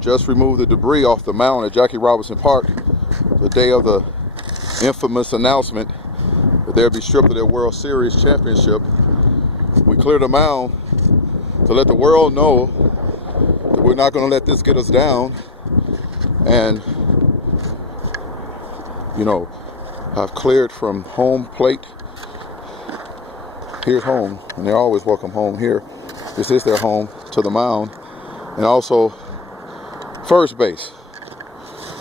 just removed the debris off the mound at Jackie Robinson Park the day of the infamous announcement that they'll be stripped of their World Series championship. We cleared the mound to let the world know that we're not going to let this get us down. And, you know, I've cleared from home plate. Here's home, and they're always welcome home here. This is their home, to the mound, and also first base.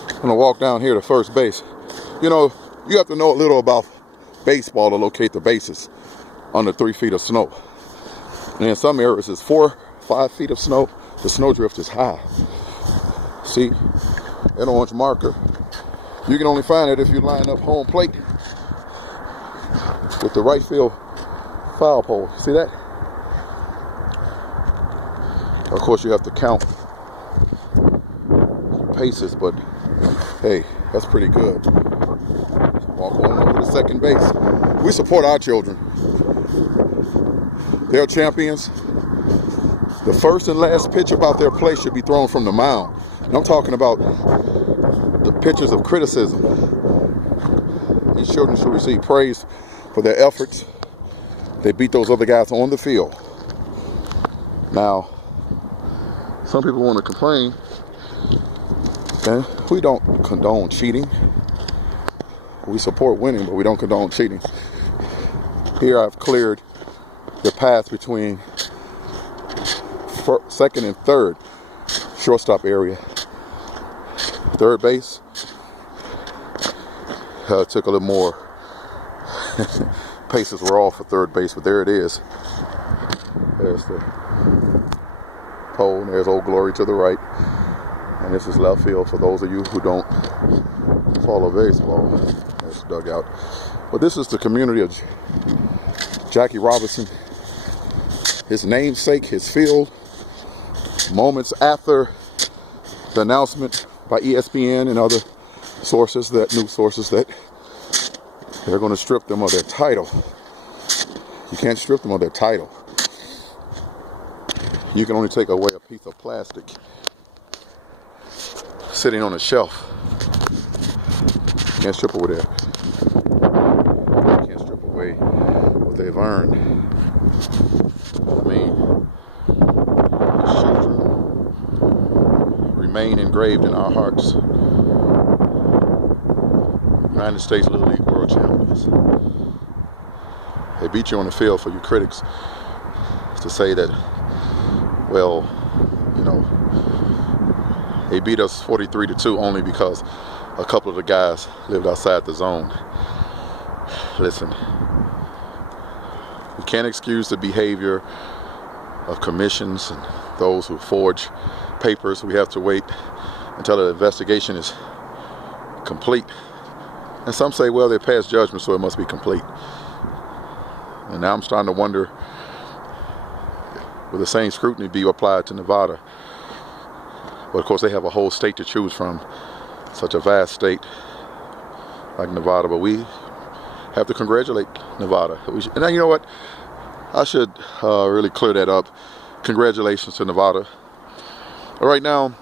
I'm going to walk down here to first base. You know, you have to know a little about baseball to locate the bases under 3 feet of snow. And in some areas, it's 4-5 feet of snow. The snowdrift is high. See, an orange marker. You can only find it if you line up home plate with the right field foul pole. See that? Of course, you have to count paces, but hey, that's pretty good. Walk on over to second base. We support our children. They're champions. The first and last pitch about their play should be thrown from the mound. And I'm talking about the pitches of criticism. These children should receive praise for their efforts. They beat those other guys on the field. Now, some people want to complain, and we don't condone cheating. We support winning, but we don't condone cheating. Here I've cleared the path between second and third shortstop area. Third base took a little more. Paces were off for third base, but there it is. There's the pole, and there's Old Glory to the right. And this is left field for those of you who don't follow baseball. That's the dugout. But this is the community of Jackie Robinson, his namesake, his field. Moments after the announcement by ESPN and other sources, that news sources, that they're going to strip them of their title. You can't strip them of their title. You can only take away a piece of plastic sitting on a shelf. You can't strip away there. You can't strip away what they've earned. I mean, these children remain engraved in our hearts. United States Little League World Champions. They beat you on the field for you critics to say that, well, you know, they beat us 43-2 only because a couple of the guys lived outside the zone. Listen, we can't excuse the behavior of commissions and those who forge papers. We have to wait until the investigation is complete. And some say, well, they passed judgment, so it must be complete. And now I'm starting to wonder, will the same scrutiny be applied to Nevada? But of course, they have a whole state to choose from, such a vast state like Nevada. But we have to congratulate Nevada. And now, you know what? I should really clear that up. Congratulations to Nevada. All right, now,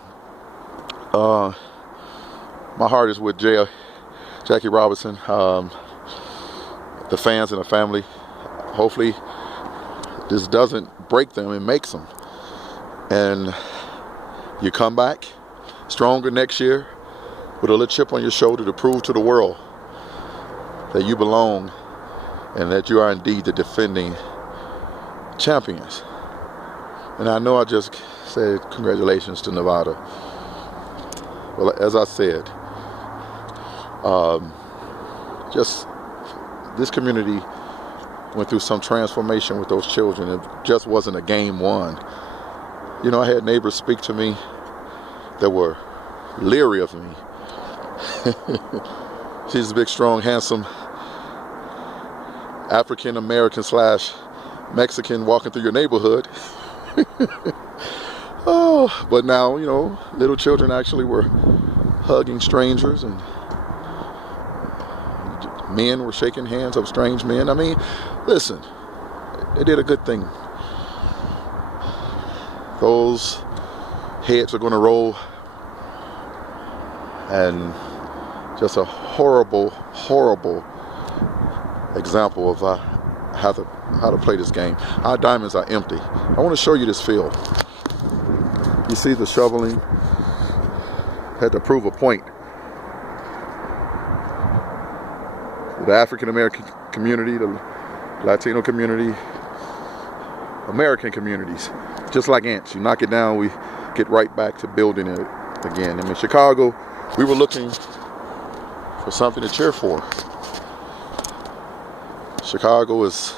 my heart is with Jackie Robinson, the fans and the family. Hopefully this doesn't break them, it makes them. And you come back stronger next year with a little chip on your shoulder to prove to the world that you belong and that you are indeed the defending champions. And I know I just said congratulations to Nevada. Well, as I said, just this community went through some transformation with those children. It just wasn't a game won. You know, I had neighbors speak to me that were leery of me. She's a big, strong, handsome African-American / Mexican walking through your neighborhood. Oh, but now, you know, little children actually were hugging strangers, and men were shaking hands of strange men. I mean, listen, they did a good thing. Those heads are going to roll and just a horrible, horrible example of how to play this game. Our diamonds are empty. I want to show you this field. You see the shoveling? Had to prove a point. The African American community, the Latino community, American communities, just like ants. You knock it down, we get right back to building it again. I mean, Chicago, we were looking for something to cheer for. Chicago is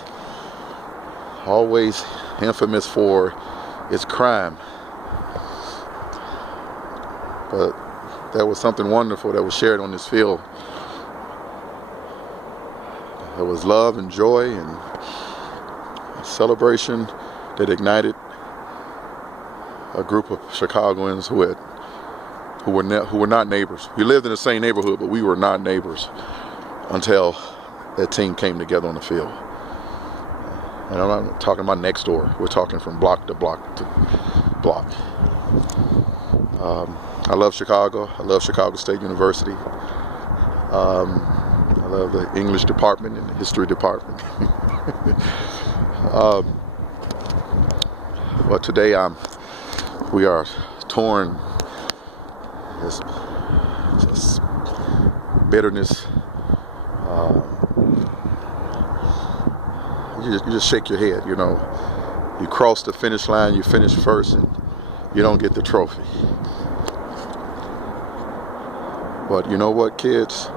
always infamous for its crime, but there was something wonderful that was shared on this field. There was love and joy and a celebration that ignited a group of Chicagoans who were not neighbors. We lived in the same neighborhood, but we were not neighbors until that team came together on the field. And I'm not talking about next door. We're talking from block to block to block. I love Chicago. I love Chicago State University. I love the English department and the history department. But today we are torn. This bitterness. You just shake your head, you know. You cross the finish line, you finish first, and you don't get the trophy. But you know what, kids?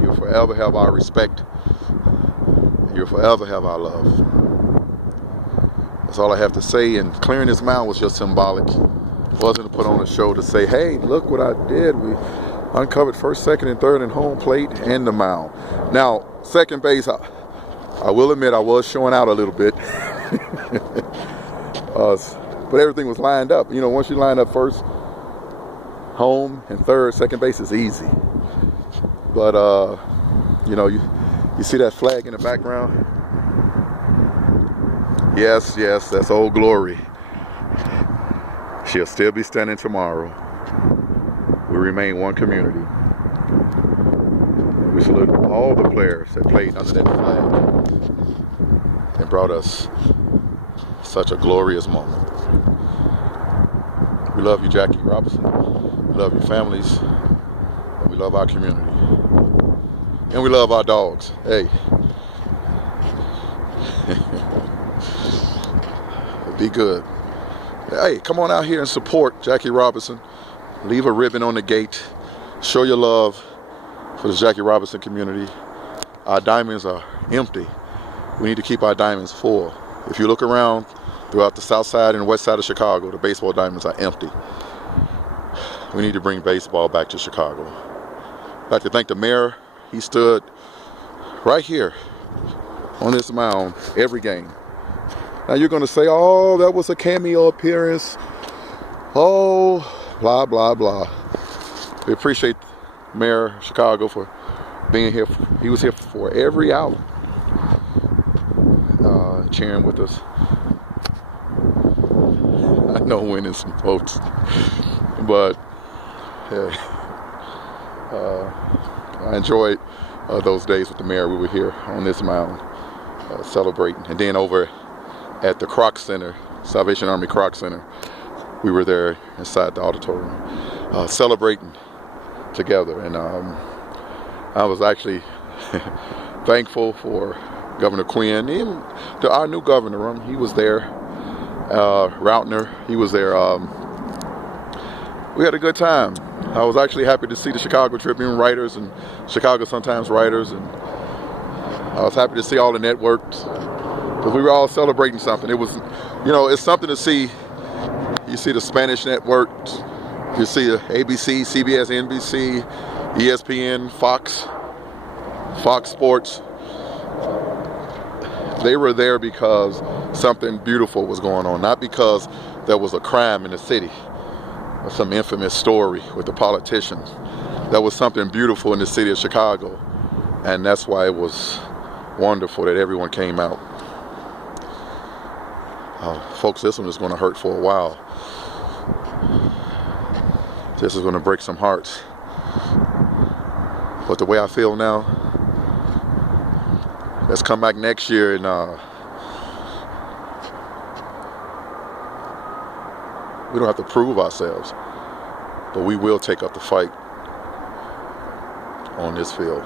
You'll forever have our respect. You'll forever have our love. That's all I have to say, and clearing this mound was just symbolic. It wasn't to put on a show to say, hey, look what I did. We uncovered first, second, and third and home plate and the mound. Now, second base, I will admit I was showing out a little bit. But everything was lined up. You know, once you line up first, home, and third, second base is easy. But, you know, you see that flag in the background? Yes, that's Old Glory. She'll still be standing tomorrow. We remain one community. And we salute all the players that played under that flag and brought us such a glorious moment. We love you, Jackie Robinson. We love your families. And we love our community. And we love our dogs. Hey. Be good. Hey, come on out here and support Jackie Robinson. Leave a ribbon on the gate. Show your love for the Jackie Robinson community. Our diamonds are empty. We need to keep our diamonds full. If you look around throughout the south side and west side of Chicago, the baseball diamonds are empty. We need to bring baseball back to Chicago. I'd like to thank the mayor. He stood right here on this mound every game. Now you're going to say, oh, that was a cameo appearance. Oh, blah, blah, blah. We appreciate Mayor of Chicago for being here. He was here for every out, cheering with us. I know winning some votes, but yeah, I enjoyed those days with the mayor. We were here on this mound celebrating, and then over at the Kroc Center, Salvation Army Kroc Center, we were there inside the auditorium celebrating together. And I was actually thankful for Governor Quinn, even to our new governor. He was there, Routner, he was there. We had a good time. I was actually happy to see the Chicago Tribune writers and Chicago Sun-Times writers, and I was happy to see all the networks, because we were all celebrating something. It was, you know, it's something to see. You see the Spanish networks, you see the ABC, CBS, NBC, ESPN, Fox Sports. They were there because something beautiful was going on, not because there was a crime in the city or some infamous story with the politicians. There was something beautiful in the city of Chicago, and that's why it was wonderful that everyone came out. Folks, this one is going to hurt for a while. This is going to break some hearts. But the way I feel now, let's come back next year and we don't have to prove ourselves, but we will take up the fight on this field.